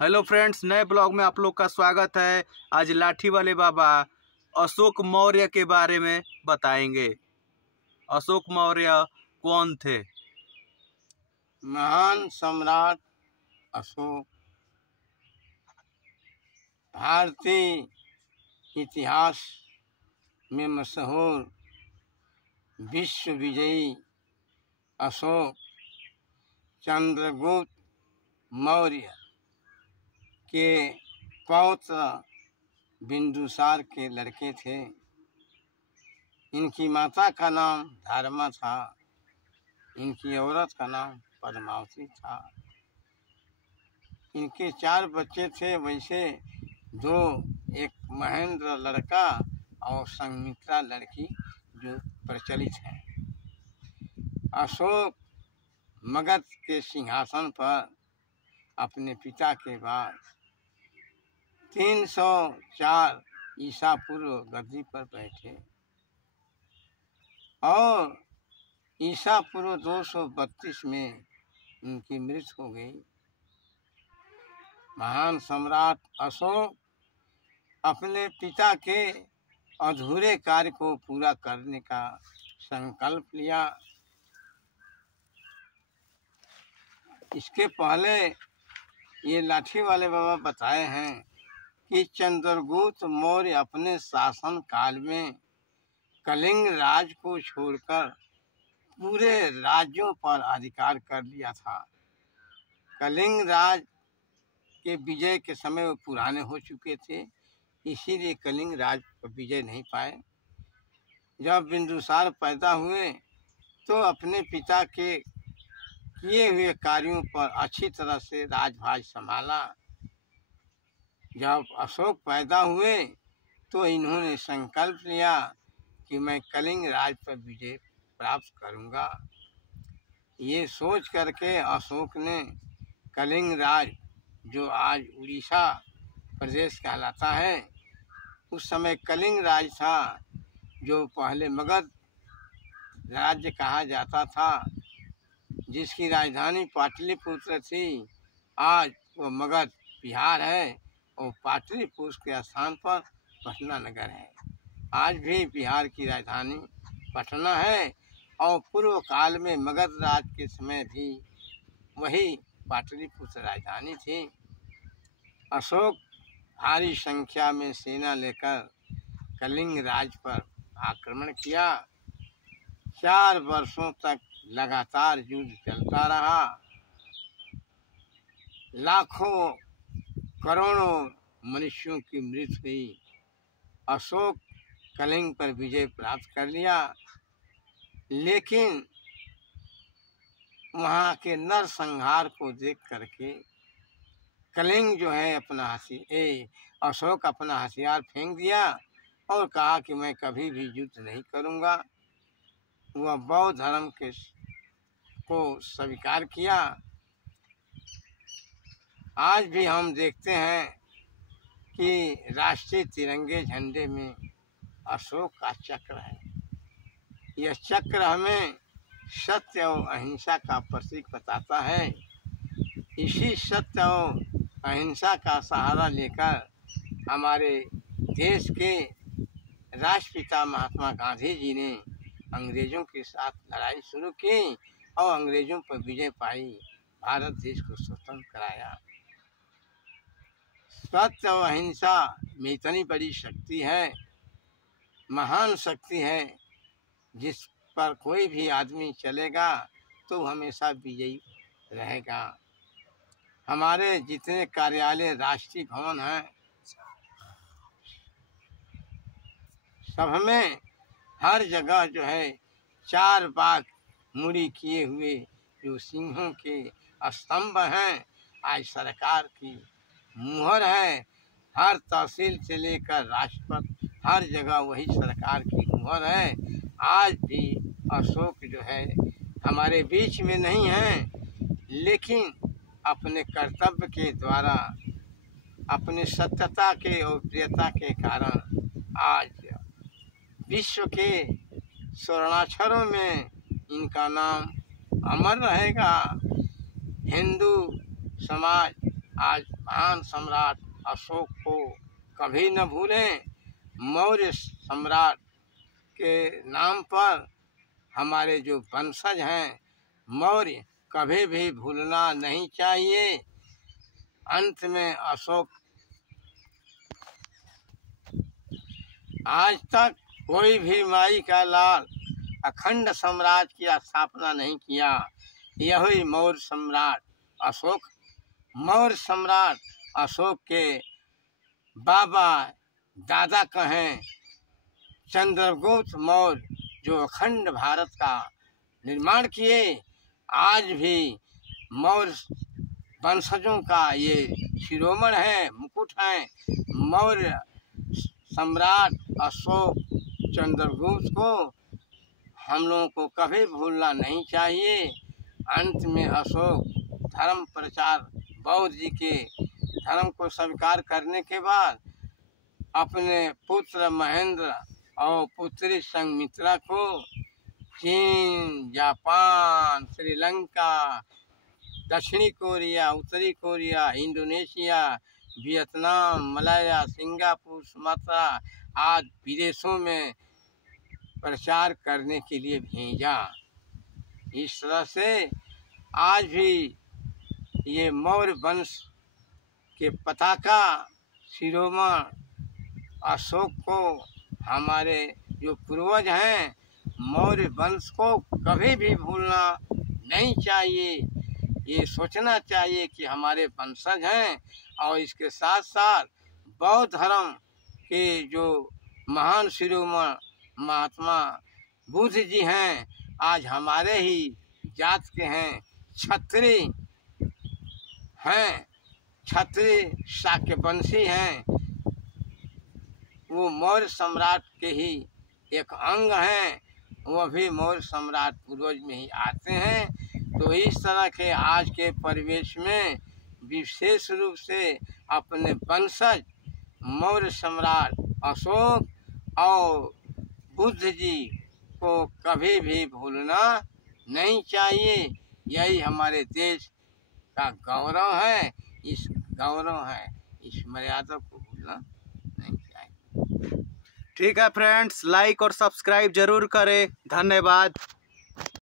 Hello friends, नए blog में आप लोग का स्वागत है। आज लाठी वाले बाबा अशोक मौर्य के बारे में बताएंगे। अशोक मौर्य कौन थे? महान सम्राट अशोक भारतीय इतिहास में मशहूर विश्व विजयी अशोक चंद्रगुप्त मौर्य के पौत्र बिंदुसार के लड़के थे। इनकी माता का नाम धर्मा था, इनकी औरत का नाम पद्मावती था। इनके 4 बच्चे थे, वैसे 2, एक महेंद्र लड़का और संघमित्रा लड़की जो प्रचलित है। अशोक मगध के सिंहासन पर अपने पिता के बाद 304 ईसा पूर्व गद्दी पर बैठे और ईसा पूर्व 232 में उनकी मृत्यु हो गई। महान सम्राट अशोक अपने पिता के अधूरे कार्य को पूरा करने का संकल्प लिया। इसके पहले ये लाठी वाले बाबा बताए हैं कि चंद्रगुप्त मौर्य अपने शासन काल में कलिंग राज को छोड़कर पूरे राज्यों पर अधिकार कर लिया था। कलिंग राज के विजय के समय वो पुराने हो चुके थे, इसीलिए कलिंग राज पर विजय नहीं पाए। जब बिंदुसार पैदा हुए तो अपने पिता के किए हुए कार्यों पर अच्छी तरह से राजभाज संभाला। जब अशोक पैदा हुए तो इन्होंने संकल्प लिया कि मैं कलिंग राज पर विजय प्राप्त करूंगा। ये सोच करके अशोक ने कलिंग राज, जो आज उड़ीसा प्रदेश कहलाता है, उस समय कलिंग राज था, जो पहले मगध राज्य कहा जाता था, जिसकी राजधानी पाटलिपुत्र थी। आज वो मगध बिहार है और पाटलिपुत्र के स्थान पर पटना नगर है। आज भी बिहार की राजधानी पटना है और पूर्व काल में मगध राज के समय भी वही पाटलिपुत्र राजधानी थी। अशोक भारी संख्या में सेना लेकर कलिंग राज पर आक्रमण किया। 4 वर्षों तक लगातार युद्ध चलता रहा। लाखों करोड़ों मनुष्यों की मृत्यु हुई। अशोक कलिंग पर विजय प्राप्त कर लिया, लेकिन वहाँ के नरसंहार को देख करके कलिंग जो है अशोक अपना हथियार फेंक दिया और कहा कि मैं कभी भी युद्ध नहीं करूँगा। वह बौद्ध धर्म को स्वीकार किया। आज भी हम देखते हैं कि राष्ट्रीय तिरंगे झंडे में अशोक का चक्र है। यह चक्र हमें सत्य और अहिंसा का प्रतीक बताता है। इसी सत्य और अहिंसा का सहारा लेकर हमारे देश के राष्ट्रपिता महात्मा गांधी जी ने अंग्रेजों के साथ लड़ाई शुरू की और अंग्रेजों पर विजय पाई, भारत देश को स्वतंत्र कराया। सत्य और अहिंसा में इतनी बड़ी शक्ति है, महान शक्ति है, जिस पर कोई भी आदमी चलेगा तो हमेशा विजयी रहेगा। हमारे जितने कार्यालय, राष्ट्रीय भवन हैं, सब में हर जगह जो है 4 बाग मुड़ी किए हुए जो सिंहों के स्तंभ हैं, आज सरकार की मुहर है। हर तहसील से लेकर राष्ट्रपति हर जगह वही सरकार की मुहर है। आज भी अशोक जो है हमारे बीच में नहीं है, लेकिन अपने कर्तव्य के द्वारा, अपने सत्यता के और प्रियता के कारण आज विश्व के स्वर्णाक्षरों में इनका नाम अमर रहेगा। हिंदू समाज आज महान सम्राट अशोक को कभी न भूलें। मौर्य सम्राट के नाम पर हमारे जो वंशज हैं मौर्य, कभी भी भूलना नहीं चाहिए। अंत में अशोक, आज तक कोई भी माई का लाल अखंड साम्राज्य की स्थापना नहीं किया। यही मौर्य सम्राट अशोक, मौर्य सम्राट अशोक के बाबा दादा कहें चंद्रगुप्त मौर्य, जो अखंड भारत का निर्माण किए। आज भी मौर्य वंशजों का ये शिरोमणि है, मुकुट है। मौर्य सम्राट अशोक चंद्रगुप्त को हम लोगों को कभी भूलना नहीं चाहिए। अंत में अशोक धर्म प्रचार, बौद्ध जी के धर्म को स्वीकार करने के बाद अपने पुत्र महेंद्र और पुत्री संघमित्रा को चीन, जापान, श्रीलंका, दक्षिणी कोरिया, उत्तरी Korea, Indonesia, Vietnam, Malaya, Singapore, Sumatra आदि विदेशों में प्रचार करने के लिए भेजा। इस तरह से आज भी ये मौर्य वंश के पताका शिरोमणि अशोक को हमारे जो पूर्वज हैं मौर्य वंश को कभी भी भूलना नहीं चाहिए। ये सोचना चाहिए कि हमारे वंशज हैं। और इसके साथ साथ बौद्ध धर्म के जो महान शिरोमणि महात्मा बुद्ध जी हैं, आज हमारे ही जात के हैं, क्षत्रिय हैं, क्षत्रिय शाक्यवंशी हैं। वो मौर्य सम्राट के ही एक अंग हैं, वह भी मौर्य सम्राट पूर्वज में ही आते हैं। तो इस तरह के आज के परिवेश में विशेष रूप से अपने वंशज मौर्य सम्राट अशोक और बुद्ध जी को कभी भी भूलना नहीं चाहिए। यही हमारे देश का गौरव है। इस गौरव है, इस मर्यादा को भूलना नहीं चाहिए। ठीक है फ्रेंड्स, लाइक और सब्सक्राइब जरूर करें। धन्यवाद।